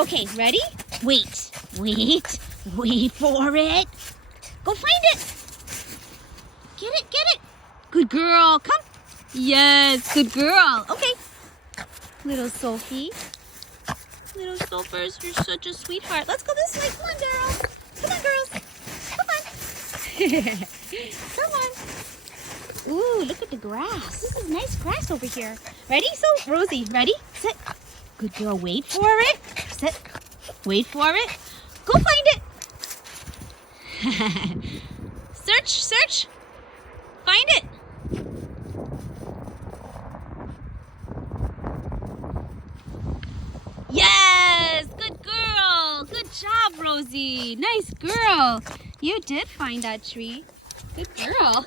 Okay, ready? Wait for it. Go find it. Get it. Good girl, come. Yes, good girl. Okay. Little Sophie. Little Sophers, you're such a sweetheart. Let's go this way. Come on, girls. Come on, girls. Come on. Ooh, look at the grass. This is nice grass over here. Ready? So, Rosie, ready? Sit. Good girl, wait for it. Sit. Wait for it. Go find it. Search. Find it. Yes, good girl. Good job, Rosie. Nice girl. You did find that tree. Good girl.